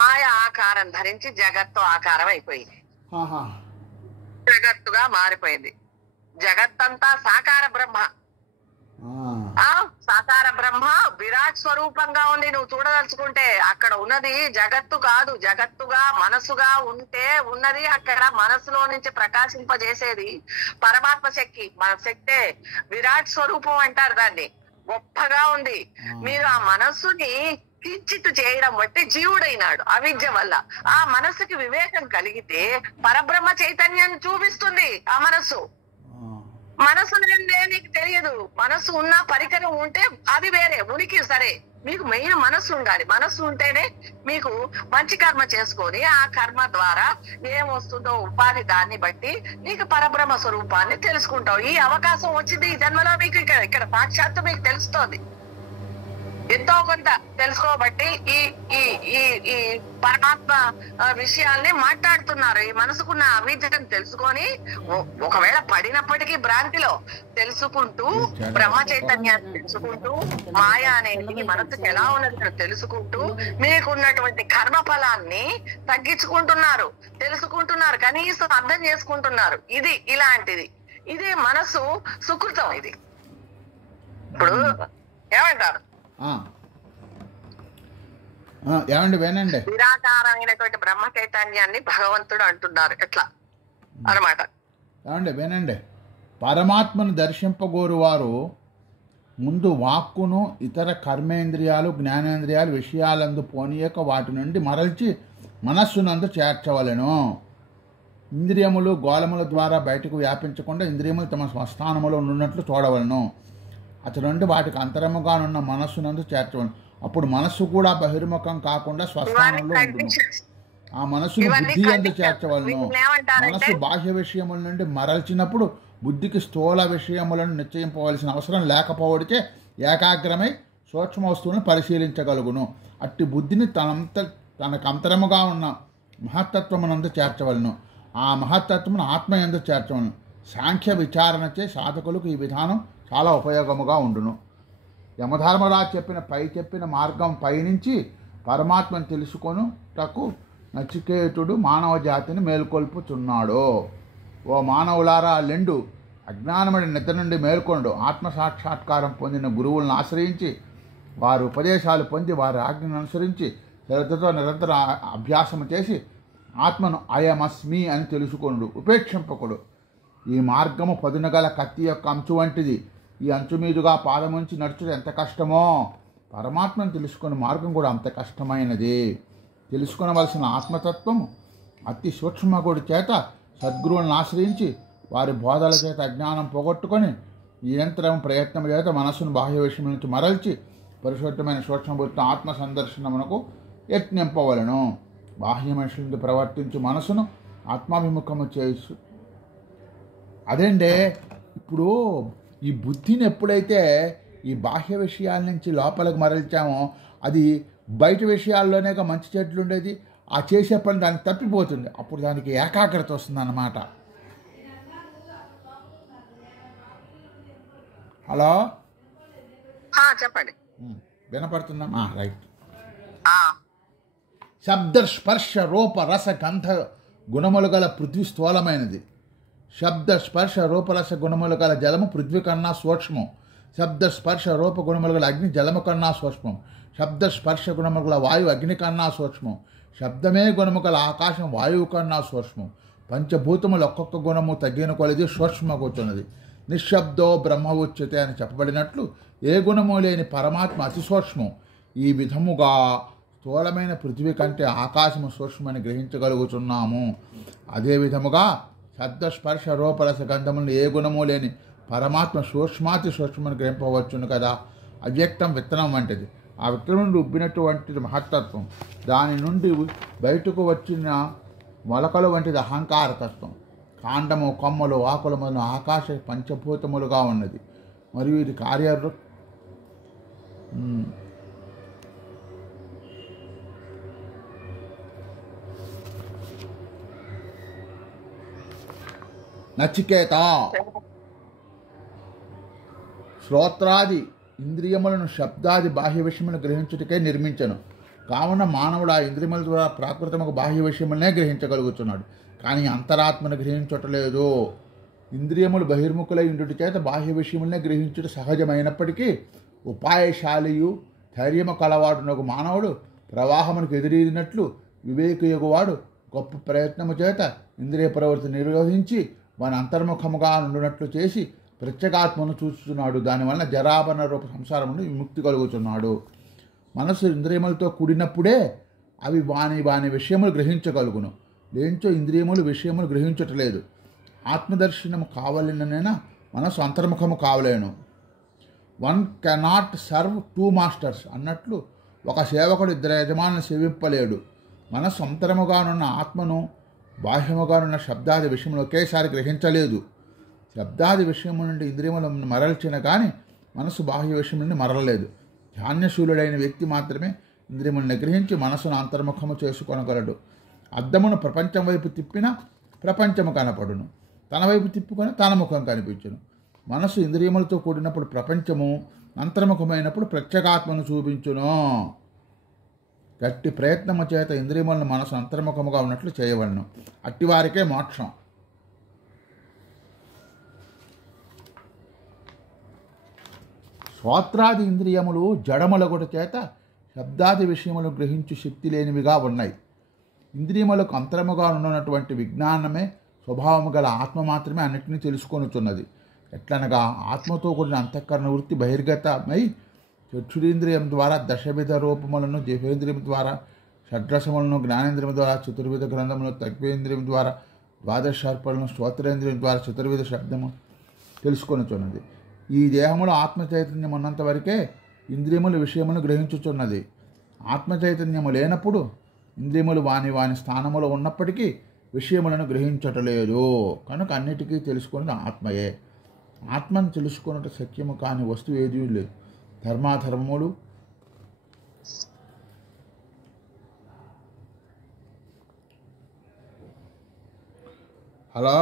మాయ ఆకారం ధరించి జగత్తు ఆకారం అయిపోయింది. జగత్తుగా మారిపోయింది. జగత్తంతా సాకార బ్రహ్మ. సాకార బ్రహ్మ విరాట్ స్వరూపంగా ఉంది. నువ్వు చూడదలుచుకుంటే అక్కడ ఉన్నది జగత్తు కాదు, జగత్తుగా మనసుగా ఉంటే ఉన్నది అక్కడ మనసులో నుంచి ప్రకాశింపజేసేది పరమాత్మ శక్తి. మన శక్తే విరాట్ స్వరూపం అంటారు దాన్ని. గొప్పగా ఉంది. మీరు ఆ మనస్సుని కించిత్తు చేయడం బట్టి జీవుడైనాడు అవిద్య వల్ల. ఆ మనస్సుకి వివేకం కలిగితే పరబ్రహ్మ చైతన్యాన్ని చూపిస్తుంది ఆ మనస్సు. మనసు లేదే నీకు తెలియదు. మనస్సు ఉన్న పరికరం ఉంటే అది వేరే ఉనికి. సరే, మీకు మెయిన్ మనస్సు ఉండాలి. మనస్సు ఉంటేనే మీకు మంచి కర్మ చేసుకొని ఆ కర్మ ద్వారా ఏమొస్తుందో ఉపాధి దాన్ని బట్టి నీకు పరబ్రహ్మ స్వరూపాన్ని తెలుసుకుంటావు. ఈ అవకాశం వచ్చింది ఈ జన్మలో మీకు. ఇక్కడ సాక్షాత్తు మీకు తెలుస్తోంది. ఎంతో కొంత తెలుసుకోబట్టి ఈ ఈ ఈ ఈ పరమాత్మ విషయాల్ని మాట్లాడుతున్నారు. ఈ మనసుకున్న అవిద్యను తెలుసుకొని ఒకవేళ పడినప్పటికీ భ్రాంతిలో తెలుసుకుంటూ బ్రహ్మ చైతన్యాన్ని తెలుసుకుంటూ మాయ అనేది మనసుకి ఎలా ఉన్నది తెలుసుకుంటూ మీకున్నటువంటి కర్మ ఫలాన్ని తగ్గించుకుంటున్నారు, తెలుసుకుంటున్నారు, కనీసం అర్థం చేసుకుంటున్నారు. ఇది ఇలాంటిది. ఇది మనసు సుకృతం. ఇది ఇప్పుడు ఏమంటారు? ఏమండి వినండి. నిరాకారమైనటువంటి బ్రహ్మ చైతన్యాన్ని భగవంతుడు అంటున్నారు. ఎట్లా అన్నమాట. ఏమండి వినండి. పరమాత్మను దర్శింపగోరు వారు ముందు వాక్కును ఇతర కర్మేంద్రియాలు జ్ఞానేంద్రియాలు విషయాలందు పోనీయక వాటి నుండి మరల్చి మనస్సునందు చేర్చవలెను. ఇంద్రియములు గోళముల ద్వారా బయటకు వ్యాపించకుండా ఇంద్రియములు తమ స్వస్థానములో ఉన్నట్లు చూడవలను. అతడి నుండి వాటికి అంతరముగానున్న మనస్సునందు చేర్చవలను. అప్పుడు మనస్సు కూడా బహిర్ముఖం కాకుండా స్వస్థానంలో ఉంటుంది. ఆ మనస్సును బుద్ధి అందు చేర్చవలను. మనస్సు బాహ్య విషయముల నుండి మరల్చినప్పుడు బుద్ధికి స్థూల విషయములను నిశ్చయింపవలసిన అవసరం లేకపోవడికే ఏకాగ్రమై సూక్ష్మ వస్తువులను పరిశీలించగలుగును. అట్టి బుద్ధిని తనకంతరముగా ఉన్న మహత్తత్వమునందు చేర్చవలను. ఆ మహత్తత్వమును ఆత్మయందు చేర్చవలను. సాంఖ్య విచారణచే సాధకులకు ఈ విధానం చాలా ఉపయోగముగా ఉండును. యమధర్మరాజు చెప్పిన మార్గం పైనుంచి పరమాత్మను తెలుసుకొనుటకు నచికేతుడు మానవ జాతిని మేల్కొల్పుచున్నాడు. ఓ మానవులారా, లెండు అజ్ఞానమడి నిద్ర నుండి మేల్కొండు. ఆత్మసాక్షాత్కారం పొందిన గురువులను ఆశ్రయించి వారి ఉపదేశాలు పొంది వారి ఆజ్ఞను అనుసరించి శ్రద్ధతో నిరంతర అభ్యాసము చేసి ఆత్మను అయమస్మి అని తెలుసుకొనుడు. ఉపేక్షింపకుడు. ఈ మార్గము పదునగల కత్తి యొక్క అంచు వంటిది. ఈ అంచు మీదుగా పాదముంచి నడుచుడు ఎంత కష్టమో పరమాత్మను తెలుసుకునే మార్గం కూడా అంత కష్టమైనది. తెలుసుకొనవలసిన ఆత్మతత్వము అతి సూక్ష్మగుడి చేత సద్గురువులను ఆశ్రయించి వారి బోధల చేత అజ్ఞానం పోగొట్టుకొని నిరంతరం ప్రయత్నం చేత మనస్సును బాహ్య విషయం నుంచి మరల్చి పరిశుద్ధమైన సూక్ష్మబుద్ధి ఆత్మ సందర్శనమునకు యత్నింపవలను. బాహ్య మనుషులందు ప్రవర్తించి మనసును ఆత్మాభిముఖము చేసు. అదేంటే ఇప్పుడు ఈ బుద్ధిని ఎప్పుడైతే ఈ బాహ్య విషయాల నుంచి లోపలికి మరల్చామో అది బయట విషయాల్లోనే మంచి చెట్లు ఉండేది. ఆ చేసే పని దానికి తప్పిపోతుంది. అప్పుడు దానికి ఏకాగ్రత వస్తుంది అన్నమాట. హలో, చెప్పండి. వినపడుతుందా? రైట్. శబ్ద స్పర్శ రూప రస గంధ గుణములు గల పృథ్వీ స్థూలమైనది. శబ్ద స్పర్శ రూపరస గుణములు గల జలము పృథ్వీ కన్నా సూక్ష్మం. శబ్ద స్పర్శ రూప గుణములు గల అగ్ని జలము కన్నా సూక్ష్మం. శబ్ద స్పర్శ గుణములు గల వాయువు అగ్ని కన్నా సూక్ష్మం. శబ్దమే గుణము గల ఆకాశం వాయువు కన్నా సూక్ష్మం. పంచభూతములు ఒక్కొక్క గుణము తగ్గిన కొలది సూక్ష్మమవుతున్నది. నిశ్శబ్దో బ్రహ్మ ఉచ్యతే అని చెప్పబడినట్లు ఏ గుణము లేని పరమాత్మ అతి సూక్ష్మం. ఈ విధముగా స్థూలమైన పృథ్వీ కంటే ఆకాశము సూక్ష్మని గ్రహించగలుగుతున్నాము. అదేవిధముగా శబ్ద స్పర్శ రూపరస గంధములను ఏ గుణము లేని పరమాత్మ సూక్ష్మాతి సూక్ష్మని గ్రహింపవచ్చును కదా. అవ్యక్తం విత్తనం వంటిది. ఆ విత్తనం నుండి ఉబ్బినటువంటిది మహత్తత్వం. దాని నుండి బయటకు వచ్చిన మొలకలు వంటిది అహంకారతత్వం. కాండము కొమ్మలు ఆకులు మొదలు ఆకాశ పంచభూతములుగా ఉన్నది. మరియు ఇది నచికేత, శ్రోత్రాది ఇంద్రియములను శబ్దాది బాహ్య విషయములను గ్రహించుటకే నిర్మించను. కావున మానవుడు ఆ ఇంద్రియముల ద్వారా ప్రాకృతముకు బాహ్య విషయములనే గ్రహించగలుగుతున్నాడు, కానీ అంతరాత్మను గ్రహించటలేదు. ఇంద్రియములు బహిర్ముఖులై ఉండుట చేత బాహ్య విషయములనే గ్రహించుట సహజమైనప్పటికీ ఉపాయశాలియు ధైర్యము కలవాడునకు మానవుడు ప్రవాహమునకు ఎదురీదినట్లు వివేకయుగువాడు గొప్ప ప్రయత్నము చేత ఇంద్రియ ప్రవృత్తి నిర్వహించి వాని అంతర్ముఖముగా ఉండునట్లు చేసి ప్రత్యేగాత్మను చూస్తున్నాడు. దానివలన జరాభరణ రూప సంసారం నుండి విముక్తి కలుగుతున్నాడు. మనసు ఇంద్రియములతో కూడినప్పుడే అవి వాని విషయములు గ్రహించగలుగును. లేంచో ఇంద్రియములు విషయములు గ్రహించటలేదు. ఆత్మదర్శనము కావాలనైనా మనసు అంతర్ముఖము కావలేను. One cannot serve two masters అన్నట్లు ఒక సేవకుడు ఇద్దరు యజమానులను సేవింపలేడు. మనసు అంతరముగానున్న ఆత్మను బాహ్యముగానున్న శబ్దాది విషయములు ఒకేసారి గ్రహించలేదు. శబ్దాది విషయము నుండి ఇంద్రియములను మరల్చిన కానీ మనసు బాహ్య విషయం నుండి మరలలేదు. ధ్యానశూలుడైన వ్యక్తి మాత్రమే ఇంద్రియములను నిగ్రహించి మనసును అంతర్ముఖము చేసుకొనగలడు. అద్దమును ప్రపంచం వైపు తిప్పినా ప్రపంచము కనపడును, తన వైపు తిప్పుకొని తన ముఖం కనిపించును. మనసు ఇంద్రియములతో కూడినప్పుడు ప్రపంచము, అంతర్ముఖమైనప్పుడు ప్రత్యేగాత్మను చూపించును. గట్టి ప్రయత్నము చేత ఇంద్రియములను మనసు అంతర్ముఖముగా ఉన్నట్లు చేయవలను. అట్టివారికే మోక్షం. శ్రోత్రాది ఇంద్రియములు జడములగుట చేత శబ్దాది విషయములు గ్రహించు శక్తి లేనివిగా ఉన్నాయి. ఇంద్రియములకు అంతరముగా ఉన్నటువంటి విజ్ఞానమే స్వభావము గల ఆత్మ మాత్రమే అన్నిటినీ తెలుసుకొనుచున్నది. ఎట్లనగా ఆత్మతో కూడిన అంతఃకరణ వృత్తి బహిర్గతమై చక్షురేంద్రియం ద్వారా దశవిధ రూపములను, జిహ్వేంద్రియం ద్వారా షడ్రసములను, జ్ఞానేంద్రియం ద్వారా చతుర్విధ గ్రంథములను, తగ్వేంద్రియం ద్వారా ద్వాదశ సర్పలను, శ్రోత్రేంద్రియం ద్వారా చతుర్విధ శబ్దము తెలుసుకొనుచున్నది. ఈ దేహములో ఆత్మ చైతన్యం ఉన్నంత వరకే ఇంద్రియములు విషయములను గ్రహించుచున్నది. ఆత్మ చైతన్యము లేనప్పుడు ఇంద్రియములు వాని స్థానములో ఉన్నప్పటికీ విషయములను గ్రహించటలేదు. కనుక అన్నిటికీ తెలుసుకున్నది ఆత్మయే. ఆత్మను తెలుసుకున్నట్టు శక్యము కాని వస్తువు ఏదీ లేదు. ధర్మాధర్మములు, హలో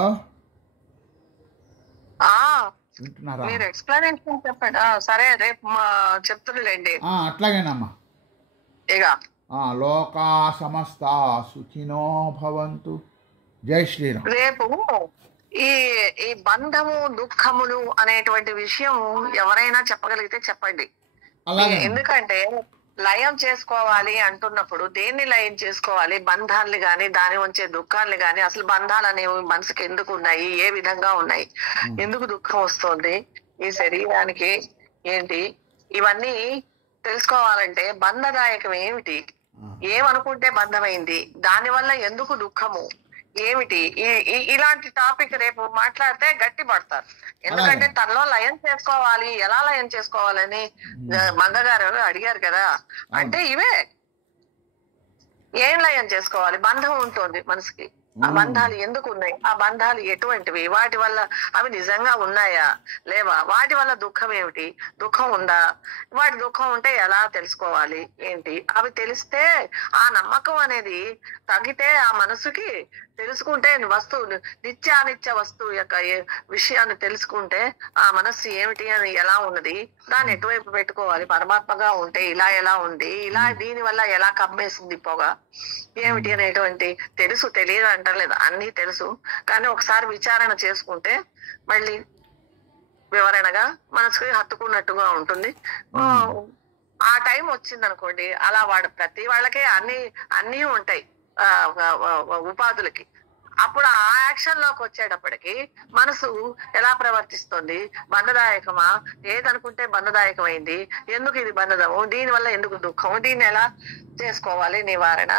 వింటున్నారా? మీరు ఎక్స్ప్లెనేషన్ చెప్పండి. సరే రేపు చెప్తుండలేండి. అట్లాగేనమ్మా. ఇక లోకా సమస్త సుఖినో భవంతు. జై శ్రీరామ్. రేపు ఈ ఈ బంధము దుఃఖములు అనేటువంటి విషయం ఎవరైనా చెప్పగలిగితే చెప్పండి. ఎందుకంటే లయం చేసుకోవాలి అంటున్నప్పుడు దేన్ని లయం చేసుకోవాలి? బంధాన్ని గాని, దాని వచ్చే దుఃఖాన్ని గాని, అసలు బంధాలు అనేవి మనసుకి ఎందుకు ఉన్నాయి, ఏ విధంగా ఉన్నాయి, ఎందుకు దుఃఖం వస్తుంది ఈ శరీరానికి, ఏంటి, ఇవన్నీ తెలుసుకోవాలంటే బంధదాయకం ఏమిటి, ఏమనుకుంటే బంధమైంది, దానివల్ల ఎందుకు దుఃఖము ఏమిటి, ఇలాంటి టాపిక్ రేపు మాట్లాడితే గట్టి పడతారు. ఎందుకంటే తనలో లయం చేసుకోవాలి, ఎలా లయం చేసుకోవాలని మంగగారు అడిగారు కదా. అంటే ఇవే ఏం లయం చేసుకోవాలి? బంధం ఉంటుంది మనసుకి. ఆ బంధాలు ఎందుకు ఉన్నాయి, ఆ బంధాలు ఎటువంటివి, వాటి వల్ల అవి నిజంగా ఉన్నాయా లేవా, వాటి వల్ల దుఃఖం ఏమిటి, దుఃఖం ఉందా, వాటి దుఃఖం ఉంటే ఎలా తెలుసుకోవాలి ఏంటి, అవి తెలిస్తే ఆ నమ్మకం అనేది తగ్గితే ఆ మనసుకి తెలుసుకుంటే వస్తువు నిత్యానిత్య వస్తువు యొక్క విషయాన్ని తెలుసుకుంటే ఆ మనస్సు ఏమిటి అని ఎలా ఉన్నది, దాన్ని ఎటువైపు పెట్టుకోవాలి, పరమాత్మగా ఉంటే ఇలా ఎలా ఉంది, ఇలా దీని వల్ల ఎలా కమ్మేసింది పొగ ఏమిటి అనేటువంటి తెలుసు. తెలియదు అంటలేదు, అన్నీ తెలుసు. కానీ ఒకసారి విచారణ చేసుకుంటే మళ్ళీ వివరణగా మనసుకి హత్తుకున్నట్టుగా ఉంటుంది. ఆ టైం వచ్చింది అనుకోండి, అలా ప్రతి వాళ్ళకే అన్నీ ఉంటాయి ఉపాధులకి. అప్పుడు ఆ యాక్షన్ లోకి వచ్చేటప్పటికి మనసు ఎలా ప్రవర్తిస్తుంది, బంధదాయకమా, ఏదనుకుంటే బంధదాయకమైంది, ఎందుకు ఇది బంధదము, దీనివల్ల ఎందుకు దుఃఖం, దీన్ని ఎలా చేసుకోవాలి నివారణ,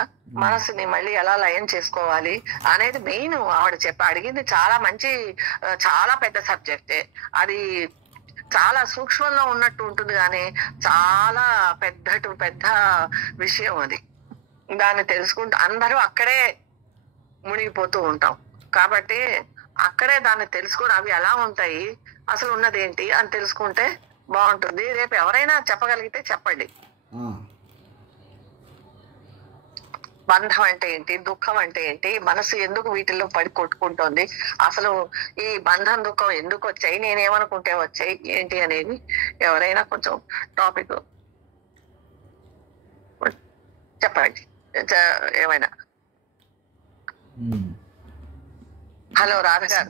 మనసుని మళ్ళీ ఎలా లయం చేసుకోవాలి అనేది మెయిన్. ఆవిడ అడిగింది చాలా మంచి, చాలా పెద్ద సబ్జెక్టే అది. చాలా సూక్ష్మంలో ఉన్నట్టు ఉంటుంది కానీ చాలా పెద్ద విషయం అది. దాన్ని తెలుసుకుంటూ అందరూ అక్కడే మునిగిపోతూ ఉంటాం కాబట్టి అక్కడే దాన్ని తెలుసుకుని అవి ఎలా ఉంటాయి, అసలు ఉన్నది ఏంటి అని తెలుసుకుంటే బాగుంటుంది. రేపు ఎవరైనా చెప్పగలిగితే చెప్పండి. బంధం అంటే ఏంటి, దుఃఖం అంటే ఏంటి, మనసు ఎందుకు వీటిల్లో పడి కొట్టుకుంటోంది, అసలు ఈ బంధం దుఃఖం ఎందుకు వచ్చాయి, నేనేమనుకుంటే వచ్చాయి ఏంటి అనేది ఎవరైనా కొంచెం టాపిక్ చెప్పండి ఏమైనా. హలో రాధ గారు.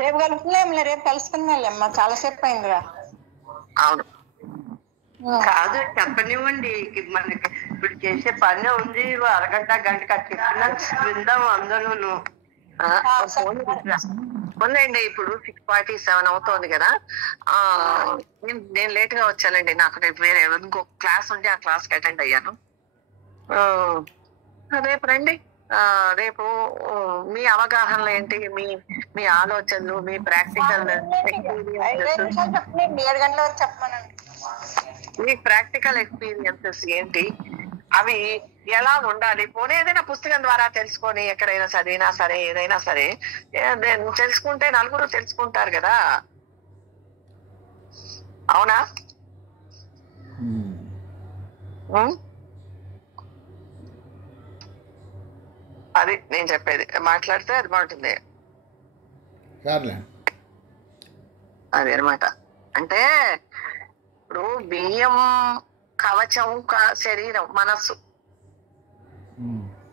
రేపు కలుపులేంలే, రేపు కలుసుకుందాంలేమ్మా, చాలాసేపు అయిందిరా. అవును కాదు చెప్పనివ్వండి, మనకి ఇప్పుడు చేసే పని ఉంది, అరగంట గంట చెప్పిన విందాం అందరూ. ఉందండి, ఇప్పుడు 6:47 అవుతోంది కదా. నేను లేట్ గా వచ్చానండి, నాకు రేపు వేరే ఇంకో క్లాస్ ఉంటే ఆ క్లాస్ కి అటెండ్ అయ్యాను. రేపు రండి. రేపు మీ అవగాహనలు ఏంటి, మీ ఆలోచనలు, మీ ప్రాక్టికల్ చెప్పండి, 7 గంటల వరకు చెప్పమనండి. మీ ప్రాక్టికల్ ఎక్స్పీరియన్సెస్ ఏంటి, అవి ఎలా ఉండాలి. పోనీ ఏదైనా పుస్తకం ద్వారా తెలుసుకొని, ఎక్కడైనా చదివినా సరే, ఏదైనా సరే తెలుసుకుంటే నలుగురు తెలుసుకుంటారు కదా. అవునా? అది నేను చెప్పేది. మాట్లాడితే అది బాగుంటుంది. అది అనమాట. అంటే ఇప్పుడు బియ్యం కవచం, శరీరం, మనస్సు.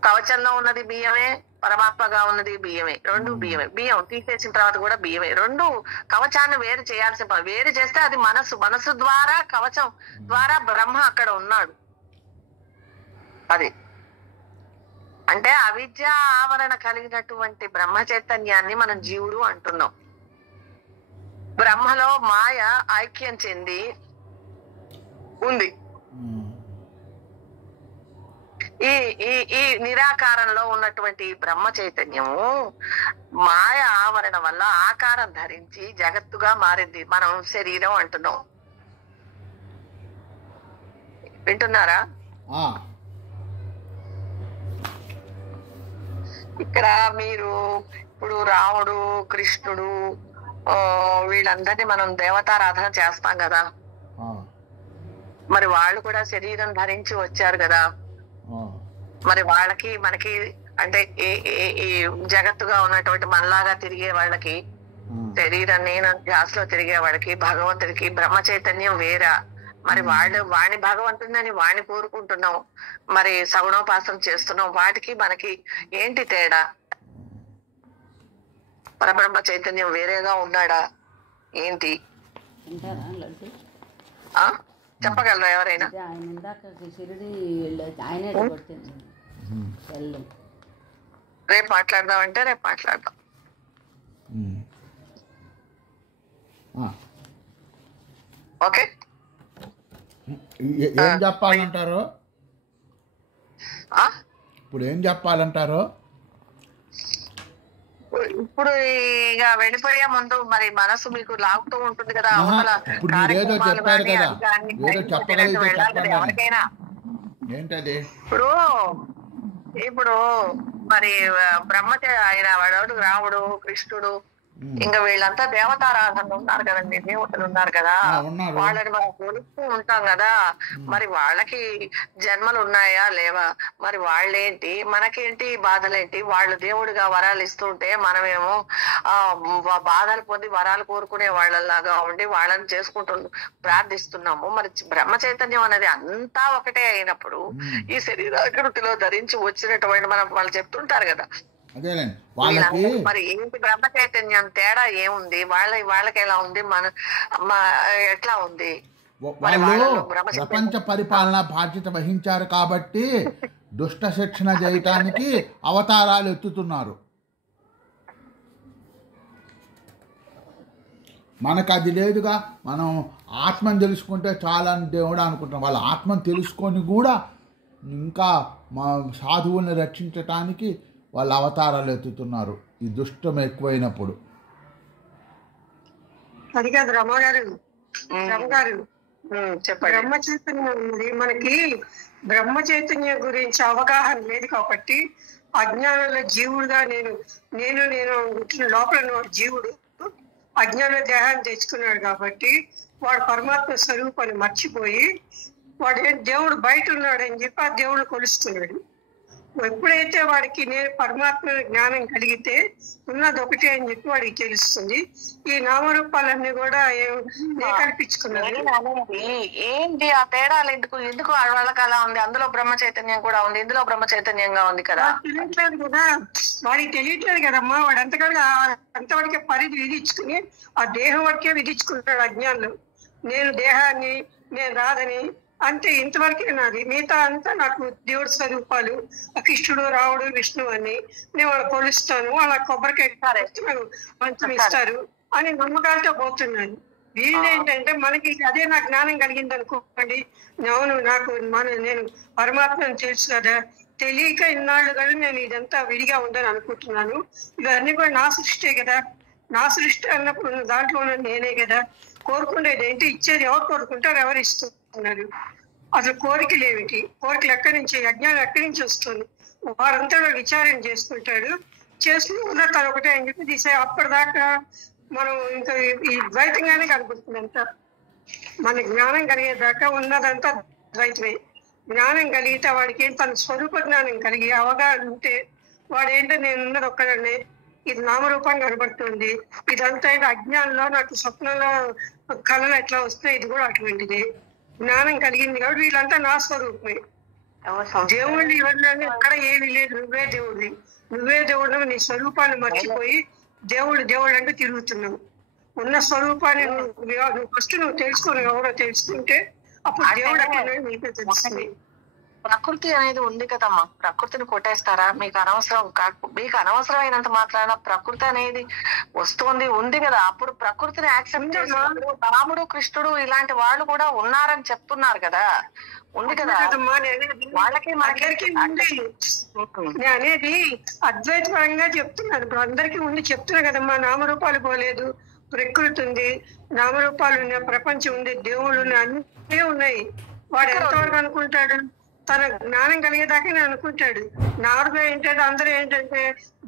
కవచంలో ఉన్నది బియ్యమే, పరమాత్మగా ఉన్నది బియ్యమే, రెండు బియ్యమే. బియ్యం తీసేసిన తర్వాత కూడా బియ్యమే. రెండు కవచాన్ని వేరు చేయాల్సిన పని. వేరు చేస్తే అది మనస్సు ద్వారా, కవచం ద్వారా బ్రహ్మ అక్కడ ఉన్నాడు. అది అంటే అవిద్య ఆవరణ కలిగినటువంటి బ్రహ్మ చైతన్యాన్ని మనం జీవుడు అంటున్నాం. బ్రహ్మలో మాయ ఐక్యం చెంది ఉంది. ఈ ఈ ఈ నిరాకారంలో ఉన్నటువంటి బ్రహ్మ చైతన్యము మాయ ఆవరణ వల్ల ఆకారం ధరించి జగత్తుగా మారింది. మనం శరీరం అంటున్నాం. వింటున్నారా? ఇక్కడ మీరు ఇప్పుడు రాముడు, కృష్ణుడు, వీళ్ళందరినీ మనం దేవతారాధన చేస్తాం కదా. మరి వాళ్ళు కూడా శరీరం ధరించి వచ్చారు కదా. మరి వాళ్ళకి మనకి అంటే ఈ జగత్తుగా ఉన్నటువంటి మనలాగా తిరిగే వాళ్ళకి, శరీరం నేను ధ్యాసలో తిరిగే వాళ్ళకి, భగవంతుడికి బ్రహ్మ చైతన్యం వేరా. మరి వాణి భగవంతుడిని వాణి కోరుకుంటున్నాం, మరి సగుణోపాసన చేస్తున్నాం. వాటికి మనకి ఏంటి తేడా? పరబ్రహ్మ చైతన్యం వేరేగా ఉన్నాడా ఏంటి? చెప్పగలరా ఎవరైనా? రేపు మాట్లాడదామంటే రేపు మాట్లాడదాం. ఓకే. ఏం చెప్పాలంటారు ఇప్పుడు? ఏం చెప్పాలంటారు ఇప్పుడు? ఇక వెళ్ళిపోయే ముందు మరి మనసు మీకు లాగుతూ ఉంటుంది కదా. ఎవరికైనా ఏంటది? ఇప్పుడు మరి ఆయన వాడు రాముడు, కృష్ణుడు, ఇంకా వీళ్ళంతా దేవతారాధనలు ఉన్నారు కదండి, దేవతలు ఉన్నారు కదా. వాళ్ళని మనం కొలుస్తూ ఉంటాం కదా. మరి వాళ్ళకి జన్మలు ఉన్నాయా లేవా? మరి వాళ్ళేంటి, మనకేంటి బాధలేంటి? వాళ్ళు దేవుడిగా వరాలు ఇస్తుంటే మనమేమో బాధలు పొంది వరాలు కోరుకునే వాళ్ళలాగా ఉండి వాళ్ళని చేసుకుంటూ ప్రార్థిస్తున్నాము. మరి బ్రహ్మ చైతన్యం అనేది అంతా ఒకటే అయినప్పుడు ఈ శరీరాకృతిలో ధరించి వచ్చినటువంటి వాళ్ళు చెప్తుంటారు కదా. వాళ్ళకి మరి ఏంటి బ్రహ్మ చైతన్యం తేడా ఏముంది? వాళ్ళకి ఎలా ఉంది, ఎట్లా ఉంది? వాళ్ళు ప్రపంచ పరిపాలన బాధ్యత వహించారు కాబట్టి దుష్ట శిక్షణ చేయటానికి అవతారాలు ఎత్తుతున్నారు. మనకు అది లేదుగా. మనం ఆత్మను తెలుసుకుంటే చాలా దేవుడు అనుకుంటాం. వాళ్ళ ఆత్మను తెలుసుకొని కూడా ఇంకా మా సాధువుల్ని రక్షించటానికి వాళ్ళ అవతారాలు ఎత్తుతున్నారు ఈ దుష్టం ఎక్కువైనప్పుడు. అది కాదు రమగారు, బ్రహ్మ చైతన్యం ఉన్నది. మనకి బ్రహ్మ చైతన్యం గురించి అవగాహన లేదు కాబట్టి అజ్ఞానంలో జీవుడుగా నేను లోపల జీవుడు అజ్ఞాన దేహాన్ని తెచ్చుకున్నాడు కాబట్టి వాడు పరమాత్మ స్వరూపాన్ని మర్చిపోయి వాడు దేవుడు బయట ఉన్నాడని చెప్పి ఆ దేవుడు కొలుస్తున్నాడు. ఎప్పుడైతే వాడికి నేను పరమాత్మ జ్ఞానం కలిగితే ఉన్నది ఒకటే అని చెప్పి వాడికి తెలుస్తుంది. ఈ నామరూపాలన్నీ కూడా కల్పించుకున్నాను. ఏంటి ఆ తేడాలు ఎందుకు వాళ్ళకి అలా ఉంది? అందులో బ్రహ్మ చైతన్యం కూడా ఉంది, ఇందులో బ్రహ్మ చైతన్యంగా ఉంది కదా. తెలియట్లేదు కదా, వాడికి తెలియట్లేదు కదమ్మా. వాడు అంతవరకే పరిధి విధించుకుని ఆ దేహం వరకే విధించుకుంటాడు అజ్ఞానం. నేను దేహాన్ని, నేను రాదని అంటే ఇంతవరకే నాది. మిగతా అంతా నాకు దేవుడి స్వరూపాలు, కృష్ణుడు, రాముడు, విష్ణువు అని నేను వాళ్ళు కొలుస్తాను, వాళ్ళ కొబ్బరికాయ మంచం ఇస్తారు అని నమ్మకాలతో పోతున్నాను. వీళ్ళేంటంటే మనకి అదే నాకు జ్ఞానం కలిగింది అనుకోండి, అవును నాకు నేను పరమాత్మను తెలుసు కదా, తెలియక ఇన్నాళ్ళు కదా నేను ఇదంతా విడిగా ఉందని అనుకుంటున్నాను. ఇవన్నీ కూడా నా సృష్టి కదా, నా సృష్టి అన్నప్పుడు దాంట్లో ఉన్న నేనే కదా. కోరుకునేది ఏంటి? ఇచ్చేది ఎవరు కోరుకుంటారు, ఎవరు ఇస్తున్నారు? అసలు కోరికలు ఏమిటి? కోరికలు ఎక్కడి నుంచి, అజ్ఞానం ఎక్కడి నుంచి వస్తుంది? వారంతా విచారణ చేసుకుంటాడు. చేసుకుని తను ఒకటే అని చెప్పి తీసే. అప్పటిదాకా మనం ఇంకా ఈ ద్వైతంగానే కనపడుతుంది అంతా. మన జ్ఞానం కలిగేదాకా ఉన్నదంతా ద్వైతమే. జ్ఞానం కలిగితే వాడికి ఏం తన స్వరూప జ్ఞానం కలిగి అవగాహన ఉంటే వాడేంటో నేను ఉన్నది ఒక్కడనే, ఇది నామరూపంగా కనబడుతుంది, ఇదంతా అజ్ఞానంలో నాకు స్వప్నంలో కళలు ఎట్లా వస్తాయి, ఇది కూడా అటువంటిది. జ్ఞానం కలిగింది కాబట్టి వీళ్ళంతా నా స్వరూపమే. దేవుడిని ఎవరిని ఎక్కడ ఏమీ లేదు, నువ్వే దేవుడివి, నువ్వే దేవుడు. నీ స్వరూపాన్ని మర్చిపోయి దేవుడు దేవుడు అంటే తిరుగుతున్నావు. ఉన్న స్వరూపాన్ని నువ్వు ఫస్ట్ నువ్వు తెలుసుకోను, ఎవరో తెలుసుకుంటే అప్పుడు దేవుడు అక్కడ నీకే తెలుస్తుంది. ప్రకృతి అనేది ఉంది కదమ్మా, ప్రకృతిని కొట్టేస్తారా? మీకు అనవసరమైనంత మాత్రాన ప్రకృతి అనేది వస్తుంది ఉంది కదా. అప్పుడు ప్రకృతిని యాక్సెప్ట్ చేసినప్పుడు రాముడు, కృష్ణుడు ఇలాంటి వాళ్ళు కూడా ఉన్నారని చెప్తున్నారు కదా, ఉంది కదా. వాళ్ళకి నేను అనేది అద్వైత పరంగా చెప్తున్నాను. ఇప్పుడు అందరికీ ఉంది చెప్తున్నా కదమ్మా. నామరూపాలు పోలేదు, ప్రకృతి ఉంది, నామరూపాలు ఉన్నాయి, ప్రపంచం ఉంది, దేవుళ్ళు ఉన్నాయి, అన్నీ ఉన్నాయి. వాడు ఎంతవరకు అనుకుంటాడు? తన జ్ఞానం కలిగేదాకా అనుకుంటాడు. నారుగా ఏంటంటే అందరూ ఏంటంటే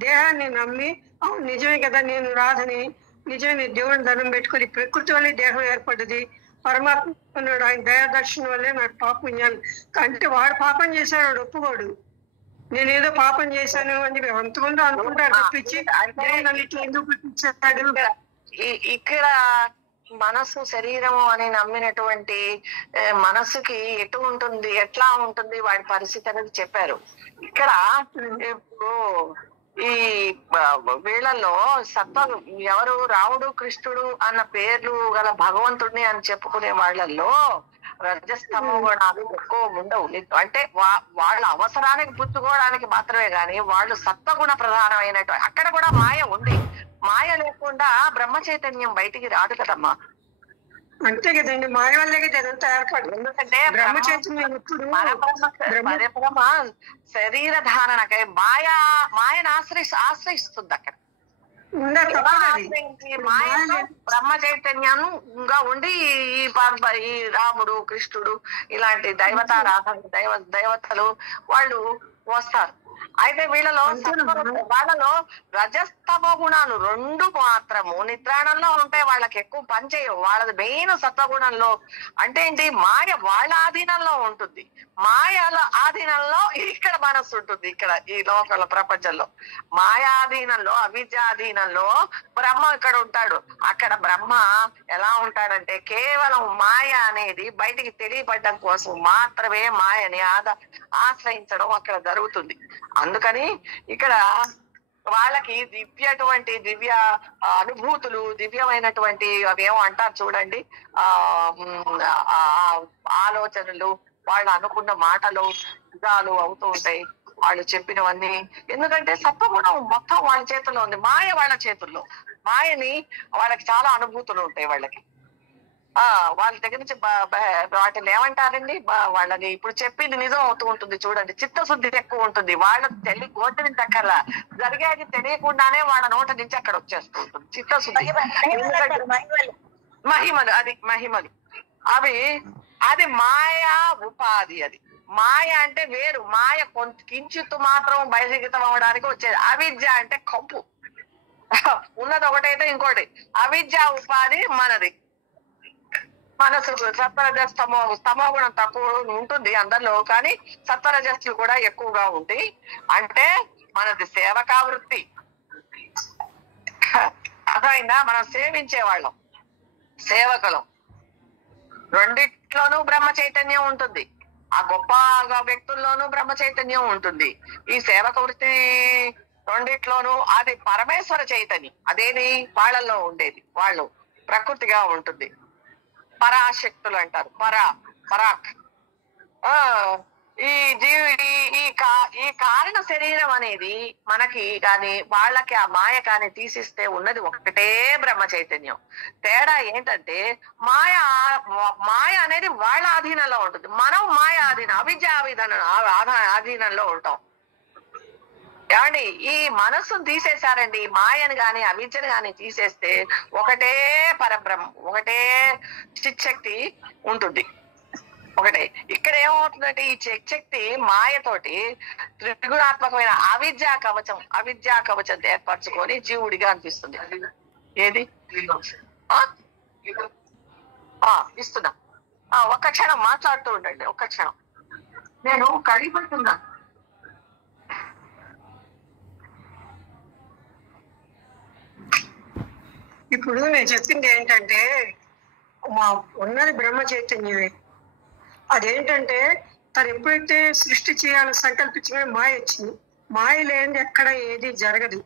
దేహాన్ని నమ్మి అవును నిజమే కదా, నేను రాదని నిజమే దేవుని దండం పెట్టుకొని ప్రకృతి వల్లే దేహం ఏర్పడ్డది, పరమాత్మ ఉన్నాడు, ఆయన దయాదర్శనం వల్లే నాకు పాపుణ్యాలు అంటే వాడు పాపం చేశాడు, వాడు ఒప్పుకోడు. నేనేదో పాపం చేశాను అని అంతమంది అనుకుంటారు తప్పించి దేవుడు ఎందుకు పుట్టించాడు. ఇక్కడ మనసు, శరీరము అని నమ్మినటువంటి మనసుకి ఎటు ఉంటుంది, ఎట్లా ఉంటుంది వాడి పరిస్థితి అనేది చెప్పారు. ఇక్కడ ఇప్పుడు ఈ వీళ్ళల్లో ఎవరు రాముడు, కృష్ణుడు అన్న పేర్లు గల భగవంతుడిని అని చెప్పుకునే వాళ్ళల్లో రజస్తమో గుణాలు ఎక్కువ ఉండవు. అంటే వాళ్ళ అవసరానికి పుచ్చుకోవడానికి మాత్రమే గాని వాళ్ళు సత్వగుణ ప్రధానమైనటువంటి, అక్కడ కూడా మాయ ఉంది. మాయ లేకుండా బ్రహ్మ చైతన్యం బయటికి రాదు కదమ్మా. అంతే కదండి, మాయ వల్లే ఇదంతా ఏర్పడు. ఎందుకంటే బ్రహ్మ చైతన్యం ఎప్పుడు పరబ్రహ్మ శరీర ధారణకై మాయను ఆశ్రయిస్తుంది. అక్కడ బ్రహ్మ చైతన్యంగా ఉండి ఈ రాముడు, కృష్ణుడు ఇలాంటి దైవతలు వాళ్ళు వస్తారు. అయితే వాళ్ళలో రజస్తమో గుణాలు రెండు మాత్రము నిద్రాణంలో ఉంటాయి. వాళ్ళకి ఎక్కువ పని చేయవు. వాళ్ళది మెయిన్ సత్వగుణంలో అంటే ఏంటి, మాయ వాళ్ళ ఆధీనంలో ఉంటుంది. మాయల ఆధీనంలో ఇక్కడ మనస్సు ఉంటుంది. ఇక్కడ ఈ లోకల ప్రపంచంలో మాయాధీనంలో, అవిద్యాధీనంలో బ్రహ్మ ఇక్కడ ఉంటాడు. అక్కడ బ్రహ్మ ఎలా ఉంటాడంటే కేవలం మాయ అనేది బయటికి తెలియపడడం కోసం మాత్రమే మాయని ఆశ్రయించడం అక్కడ జరుగుతుంది. అందుకని ఇక్కడ వాళ్ళకి దివ్య అనుభూతులు, దివ్యమైనటువంటి అవేమో అంటారు చూడండి, ఆలోచనలు, వాళ్ళు అనుకున్న మాటలు నిజాలు అవుతూ ఉంటాయి. వాళ్ళు చెప్పినవన్నీ ఎందుకంటే సత్వగుణం మొత్తం వాళ్ళ చేతుల్లో ఉంది, మాయ వాళ్ళ చేతుల్లో. మాయని వాళ్ళకి చాలా అనుభూతులు ఉంటాయి. వాళ్ళకి వాళ్ళ దగ్గర నుంచి వాటిని ఏమంటారండి, వాళ్ళని ఇప్పుడు చెప్పింది నిజం అవుతూ ఉంటుంది. చూడండి, చిత్తశుద్ధి ఎక్కువ ఉంటుంది. వాళ్ళ గోటి నుంచి అక్కర్లా, జరిగేది తెలియకుండానే వాళ్ళ నోట నుంచి అక్కడ వచ్చేస్తూ ఉంటుంది చిత్తశుద్ధి. మహిమలు అది మాయా ఉపాధి. అది మాయ అంటే వేరు. మాయ కించిత్తు మాత్రం బహిర్గతం అవ్వడానికి వచ్చేది. అవిద్య అంటే కంపు, ఉన్నది ఒకటైతే ఇంకోటి. అవిద్య ఉపాధి మనది. మనసు సత్వరజస్ తమో గుణం తక్కువ ఉంటుంది అందరిలో, కానీ సత్వరజస్సులు కూడా ఎక్కువగా ఉంటాయి. అంటే మనది సేవకా వృత్తి, అర్థమైందా? మనం సేవించే వాళ్ళం, సేవకులం. రెండిట్లోనూ బ్రహ్మ చైతన్యం ఉంటుంది, ఆ గొప్ప వ్యక్తుల్లోనూ బ్రహ్మ చైతన్యం ఉంటుంది. ఈ సేవక వృత్తి రెండిట్లోనూ అది పరమేశ్వర చైతన్యం, అదేది వాళ్ళల్లో ఉండేది, వాళ్ళు ప్రకృతిగా ఉంటుంది. పరాశక్తులు అంటారు, పరాక్. ఈ ఈ కారణ శరీరం అనేది మనకి కానీ వాళ్ళకి ఆ మాయ కానీ తీసిస్తే ఉన్నది ఒకటే బ్రహ్మ చైతన్యం. తేడా ఏంటంటే మాయ అనేది వాళ్ళ ఆధీనంలో ఉంటుంది, మనం మాయ అవిద్య ఆధీనంలో ఉంటాం. ఏమండి, ఈ మనస్సును తీసేశారండి, మాయను గాని అవిద్యను గాని తీసేస్తే ఒకటే పరబ్రహ్మ, ఒకటే చిచ్చక్తి ఉంటుంది, ఒకటే. ఇక్కడ ఏమవుతుందంటే ఈ చిచ్చక్తి మాయతోటి త్రిగుణాత్మకమైన అవిద్యా కవచం ఏర్పరచుకొని జీవుడిగా అనిపిస్తుంది. ఏది ఇస్తున్నా, ఒక్క క్షణం మాట్లాడుతూ ఉండండి, ఒక్క క్షణం. నేను కడిగిపోతున్నా. ఇప్పుడు నేను చెప్పింది ఏంటంటే మా ఉన్నది బ్రహ్మ చైతన్యమే. అదేంటంటే తను ఎప్పుడైతే సృష్టి చేయాలని సంకల్పించమే మాయ వచ్చింది. మాయ లేనిది ఎక్కడ ఏది జరగదు.